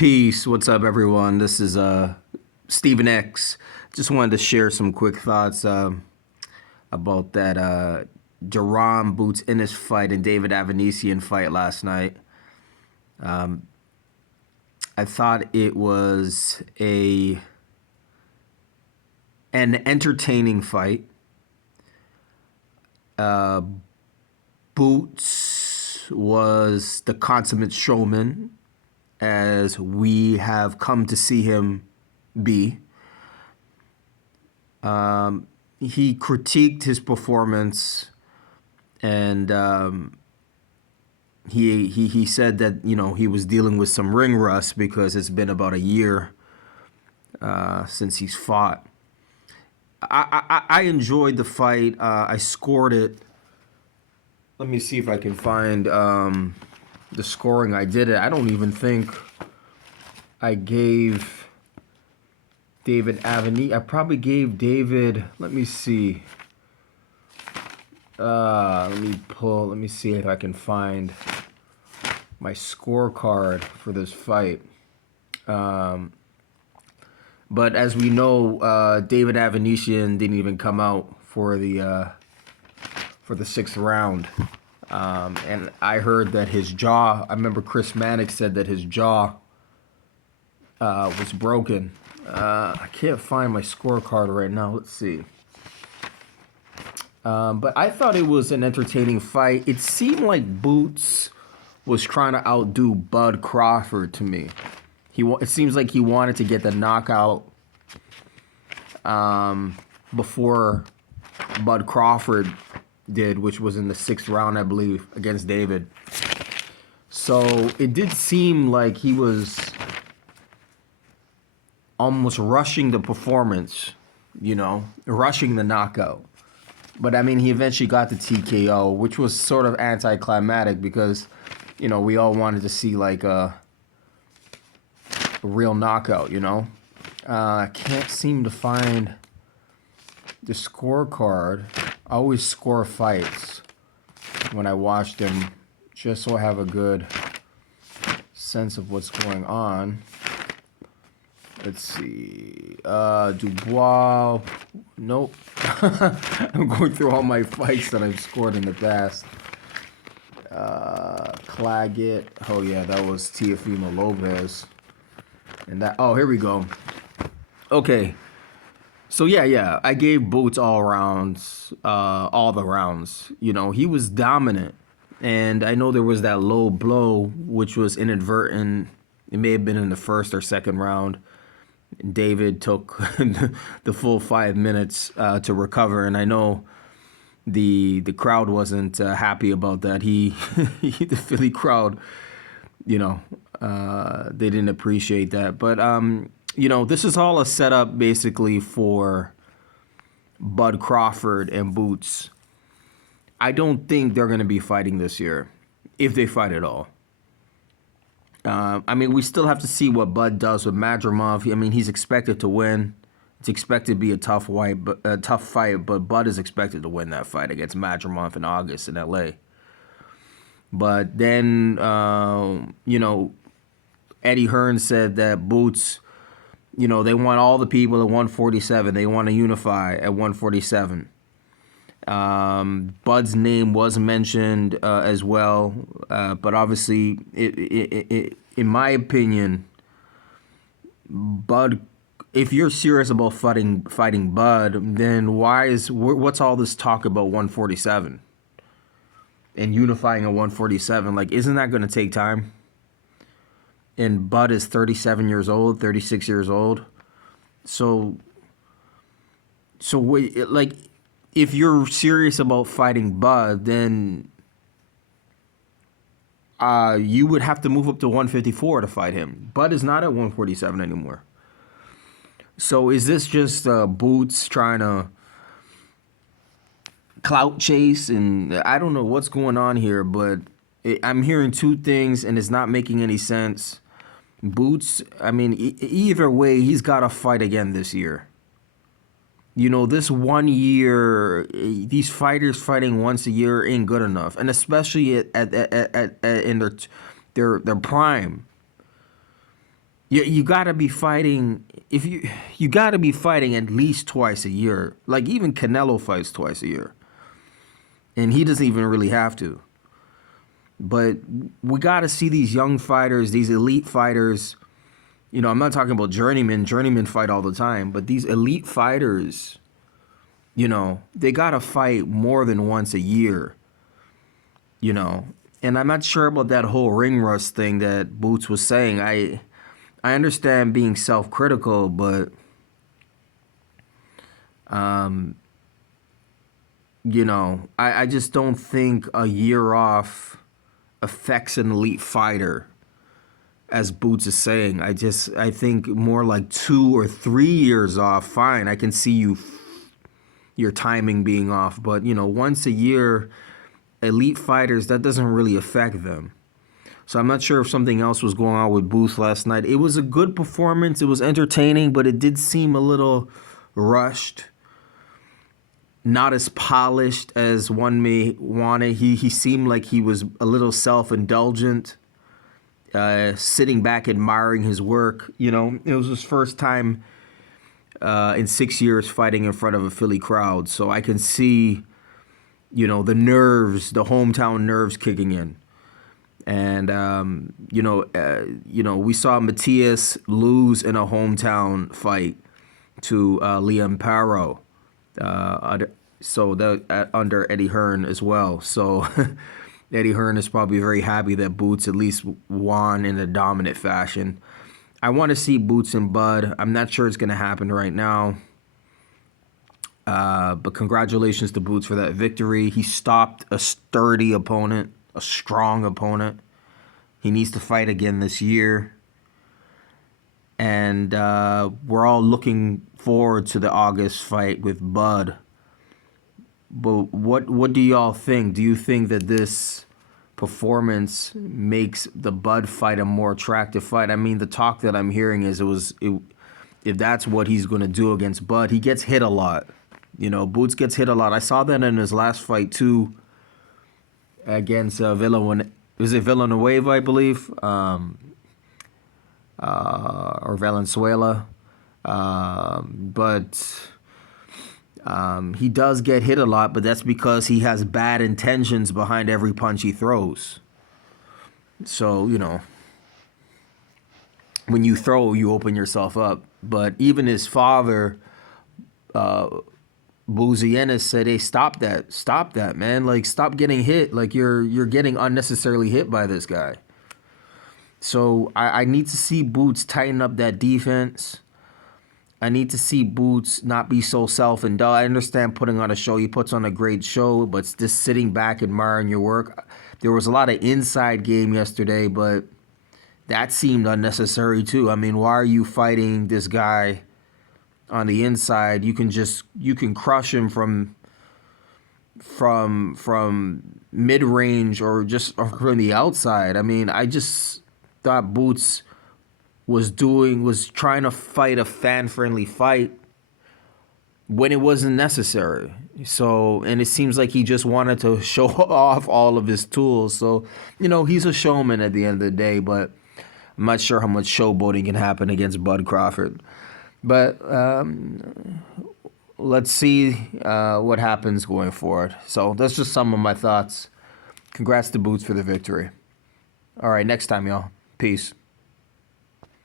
Peace. What's up, everyone? This is Stephen X. Just wanted to share some quick thoughts about that Jaron Boots Ennis fight and David Avanesyan fight last night. I thought it was an entertaining fight. Boots was the consummate showman, as we have come to see him be. He critiqued his performance, and he said that he was dealing with some ring rust because it's been about a year since he's fought. I enjoyed the fight. I scored it. Let me see if I can find the scoring. I did it. I don't even think I gave David Avanesyan. I probably gave David. Let me see. Let me see if I can find my scorecard for this fight. But as we know, David Avanesyan didn't even come out for the sixth round. And I heard that his jaw, I remember Chris Mannix said that his jaw was broken. I can't find my scorecard right now. Let's see. But I thought it was an entertaining fight. It seemed like Boots was trying to outdo Bud Crawford to me. It seems like he wanted to get the knockout before Bud Crawford did, which was in the sixth round, I believe, against David. So it did seem like he was almost rushing the performance, rushing the knockout. But I mean, he eventually got the TKO, which was sort of anticlimactic because, we all wanted to see like a real knockout, I can't seem to find the scorecard. I always score fights when I watch them, just so I have a good sense of what's going on. Let's see. Dubois. Nope. I'm going through all my fights that I've scored in the past. Claggett. Oh, yeah, that was Teofimo Lopez. And that. Oh, here we go. Okay. So, yeah, I gave Boots all rounds, all the rounds. He was dominant. And I know there was that low blow, which was inadvertent. It may have been in the first or second round. David took the full 5 minutes to recover. And I know the crowd wasn't happy about that. The Philly crowd, they didn't appreciate that. But, this is all a setup basically for Bud Crawford and Boots. I don't think they're going to be fighting this year, if they fight at all. I mean, we still have to see what Bud does with Madrimov. I mean, he's expected to win. It's expected to be a tough fight, but Bud is expected to win that fight against Madrimov in August in LA. But then, Eddie Hearn said that Boots, they want all the people at 147. They want to unify at 147. Bud's name was mentioned as well, but obviously, in my opinion, Bud, if you're serious about fighting Bud, then what's all this talk about 147 and unifying at 147? Like, isn't that going to take time? And Bud is 37 years old, 36 years old. So like, if you're serious about fighting Bud, then you would have to move up to 154 to fight him. Bud is not at 147 anymore. So is this just Boots trying to clout chase? And I don't know what's going on here, but I'm hearing two things, and it's not making any sense. Boots, I mean, either way, he's got to fight again this year. This 1 year, these fighters fighting once a year ain't good enough, and especially in their prime. you gotta be fighting. If you gotta be fighting at least twice a year. Like even Canelo fights twice a year, and he doesn't even really have to. But we gotta see these young fighters, these elite fighters. You know, I'm not talking about journeymen. Journeymen fight all the time, but these elite fighters, you know, they gotta fight more than once a year. You know, and I'm not sure about that whole ring rust thing that Boots was saying. I understand being self-critical, but you know, I just don't think a year off affects an elite fighter, as Boots is saying. I think more like 2 or 3 years off. Fine, I can see your timing being off, but you know, once a year, elite fighters, that doesn't really affect them. So I'm not sure if something else was going on with Booth last night. It was a good performance. It was entertaining, but it did seem a little rushed. Not as polished as one may want it. He seemed like he was a little self-indulgent, sitting back admiring his work. You know, it was his first time in 6 years fighting in front of a Philly crowd. So I can see, you know, the nerves, the hometown nerves kicking in. And we saw Matias lose in a hometown fight to Liam Paro, under Eddie Hearn as well. So Eddie Hearn is probably very happy that Boots at least won in a dominant fashion. I want to see Boots and Bud. I'm not sure it's going to happen right now. But congratulations to Boots for that victory. He stopped a sturdy opponent, a strong opponent. He needs to fight again this year. And we're all looking forward to the August fight with Bud. But what do y'all think? Do you think that this performance makes the Bud fight a more attractive fight? I mean, the talk that I'm hearing is if that's what he's going to do against Bud, he gets hit a lot. You know, Boots gets hit a lot. I saw that in his last fight too, against Villanueva, I believe, or Valenzuela. But he does get hit a lot, but that's because he has bad intentions behind every punch he throws. So, you know, when you throw, you open yourself up. But even his father, Boozy Ennis, said, "Hey, stop that, man. Like, stop getting hit. Like, you're getting unnecessarily hit by this guy." So I need to see Boots tighten up that defense. I need to see Boots not be so self-indulgent. I understand putting on a show. He puts on a great show, but just sitting back admiring your work. There was a lot of inside game yesterday, but that seemed unnecessary too. I mean, why are you fighting this guy on the inside? You can crush him from mid-range or from the outside. I mean, I just thought Boots was trying to fight a fan-friendly fight when it wasn't necessary. So, and it seems like he just wanted to show off all of his tools. So, you know, he's a showman at the end of the day, but I'm not sure how much showboating can happen against Bud Crawford. But let's see what happens going forward. So that's just some of my thoughts. Congrats to Boots for the victory. All right, next time, y'all. Peace.